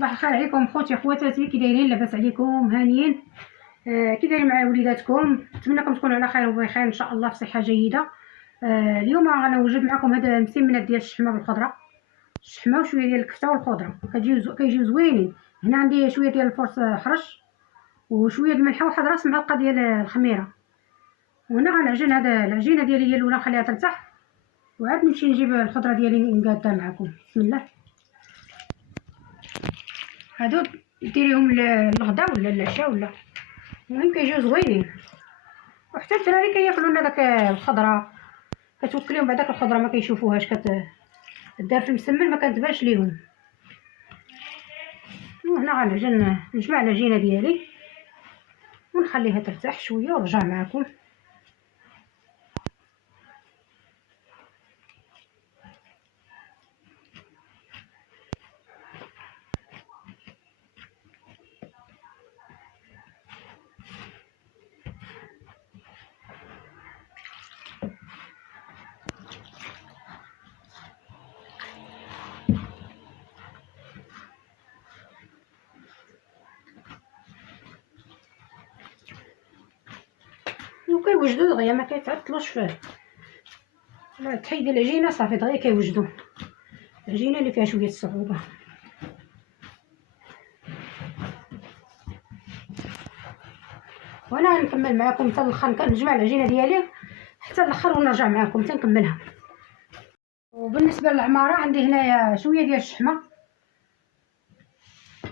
صباح الخير عليكم خوتي خواتاتي، كي دايرين؟ لاباس عليكم؟ هانيين؟ كي دايرين مع وليداتكم؟ نتمنىكم تكونوا على خير وبخير ان شاء الله، في صحه جيده. اليوم غنوجد معكم هذا المسمنات ديال الشحمه بالخضره، الشحمه وشويه ديال الكفته والخضره، كيجيو زوينين. هنا عندي شويه ديال الفرص حرش وشويه د الملحه وواحد راس معلقه ديال الخميره. وهنا غنعجن هذا العجينه ديالي هي الاولى، نخليها ترتاح وعاد نمشي نجيب الخضره ديالي نقادها معكم. بسم الله. هادو ديريهم للغدا ولا العشاء ولا، المهم كيجيو زوينين. وحتى الدراري كياكلوا لنا داك الخضره، كتوكليهم بعد داك الخضره ما كيشوفوهاش كدار في المسمن، ما كتبانش ليهم. وهنا غنعجن نجمع العجينه ديالي ونخليها ترتاح شويه ونرجع معكم. وكيوجدوا دغيا، ما كيتعطلوش فيه. تحيد العجينه صافي دغيا كيوجدوا. العجينه اللي فيها شويه الصعوبه. وانا غنكمل معكم حتى الاخر، كنجمع العجينه ديالي حتى الاخر ونرجع معكم حتى نكملها. وبالنسبه للعماره عندي هنايا شويه ديال الشحمه،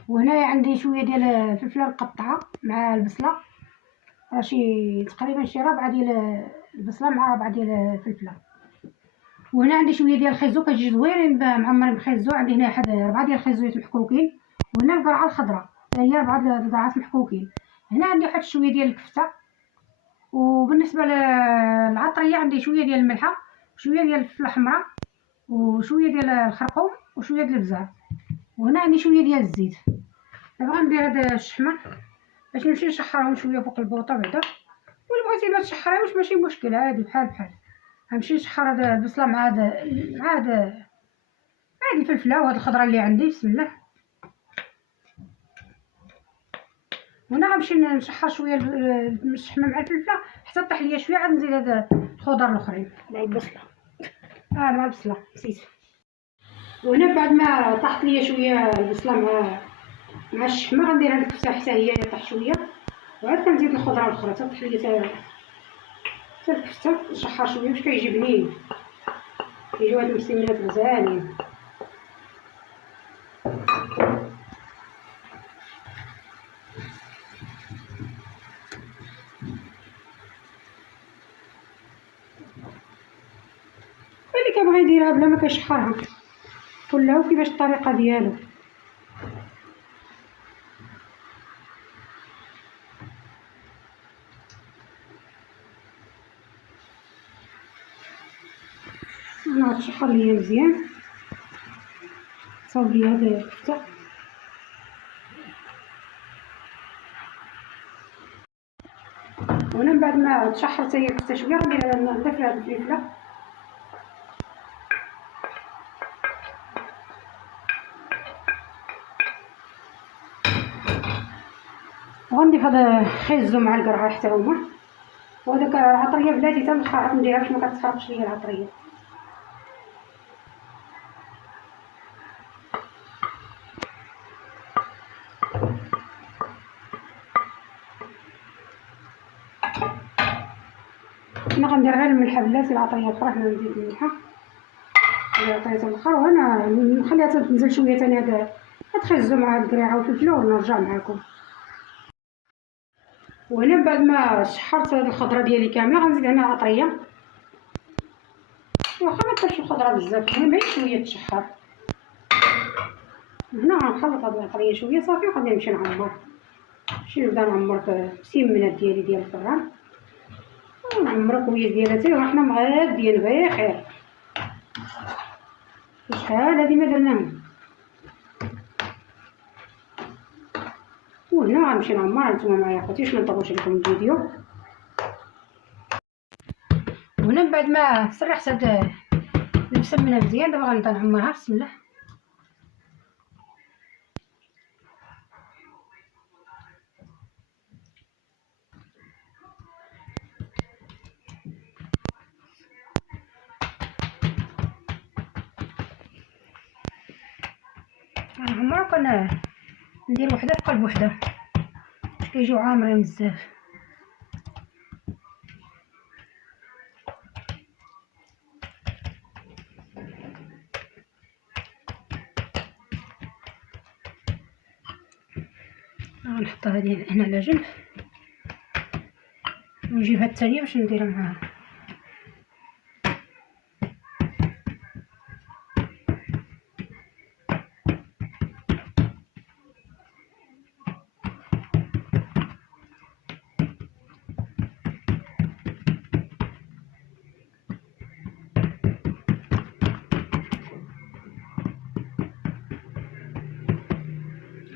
وهنايا عندي شويه ديال الفلفله مقطعه مع البصله، شي تقريبا شي ربعه ديال البصله مع ربعه ديال الفلفله. وهنا عندي شويه ديال الخيزو، كتجي زوينين معمرين بالخيزو. عندي هنا واحد 4 ديال الخيزويات محكوكين، وهنا القرعه الخضراء هي 4 القرعات محكوكين. هنا عندي واحد شويه ديال الكفته. وبالنسبه للعطريه عندي شويه ديال الملحه وشويه ديال الفلفله الحمراء وشويه ديال الخرقوم وشويه ديال البزار. وهنا عندي شويه ديال الزيت. دابا غندير هاد الشحمه باش نمشي نشحرهم شويه فوق البوطه بعدا. ولا بغيتي ما تشحريوش ماشي مشكل، عادي بحال غنمشي نشحر هاد البصله مع هاد الفلفله وهاد الخضره اللي عندي. بسم الله. وهنا غنمشي نشحر شويه الشحمه مع الفلفله حتى طيح ليا شويه، عاد نزيد هاد الخضر الاخرين مع البصله. مع البصله نسيت. وهنا بعد ما طاحت ليا شويه البصله مع الشحمه غندير هاد الكفته حتى هي طاح شويه، وعاد كنزيد الخضره الاخرى حتى طيح ليا حتى الكفته. نشحر شويه باش كيجي بنين، كيجيو هاد المسمنات غزالين. اللي كيبغي يديرها بلا ما كيشحرها كلها وكيفاش الطريقه ديالو. انا غتشحر ليا مزيان صاوب ليا هاد الكفته. وهنا من بعد ما تشحرت هي الكفته شويه غنضيف لها الفلفله. وغنضيف هذا الخيزو مع القرعه حتى هما. وهذاك العطريه بلاتي حتى الاخر عاد نديرها باش ما كتخرقش ليا العطريه. انا غندير غير الملحه بلاتي، العطريه الاخرى حنا نزيد الملحه العطريه الاخرى. وانا نخليها تنزل شويه ثاني هذا الخيزو مع القريعه والفلفله ونرجع معكم. وهنا من بعد ما شحرت هذه الخضره ديالي كامله غنزيد هنا العطريه. واخا ما كانش الخضره بزاف، المهم غير شويه تشحر. هنا غنخلط هاد العطريه شويه صافي وغادي نمشي نعمر. نبدا نعمر في السمنات ديالي ديال الفران، ونعمر كويس ديالاتي وحنا مغاديين بخير. شحال هادي ما درناهم. وهنا غنمشي نعمر. نتوما معايا خوتي باش ما نطولش لكم الفيديو. وهنا من بعد ما سرحت هاد المسمنه مزيان دابا غنبدا نعمرها. بسم الله. ندير وحده في قلب وحده باش كيجيو عامرين بزاف. غنحطها هذه هنا على جنب ونجيب هاد الثانيه باش نديرها معاها.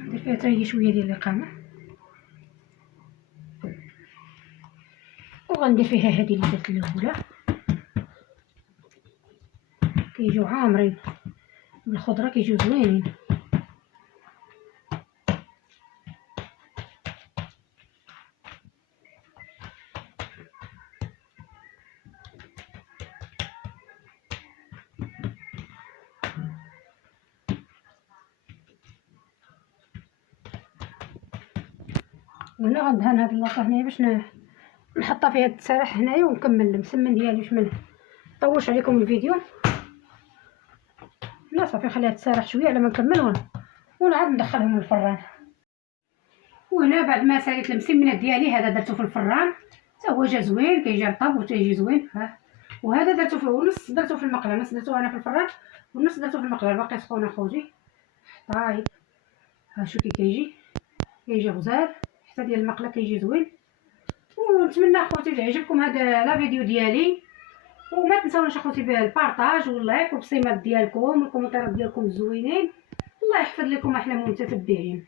ندير فيها حتى هي شويه ديال الإقامة، وغندير فيها هذه اللي درت الاولى كيجيو عامرين بالخضره كيجيو زوينين. وهنا غندهن هاد اللاصه هنايا باش نحطها فيها التسارح هنايا ونكمل المسمن ديالي باش ما نطولش عليكم الفيديو. لا صافي خليها تسارح شويه على ما نكمل ونعاد ندخلهم للفران. وهنا بعد ما ساليت المسمنات ديالي هذا درتو في الفران حتى هو جا زوين كيجي رطب وتيجي زوين. ها وهذا درتو في ونص درتو في المقله، نص درتو انا في الفران والنص درتو في المقله باقي سخون اخوتي. طيب ها شو كيجي غزال حتى ديال المقله كيجي زوين. ونتمنى اخوتي يعجبكم هذا لا فيديو ديالي، وما تنساوناش اخوتي بالبارطاج واللايك والبصيمات ديالكم والكومنتات ديالكم الزوينين. الله يحفظ لكم احلى متتبعين.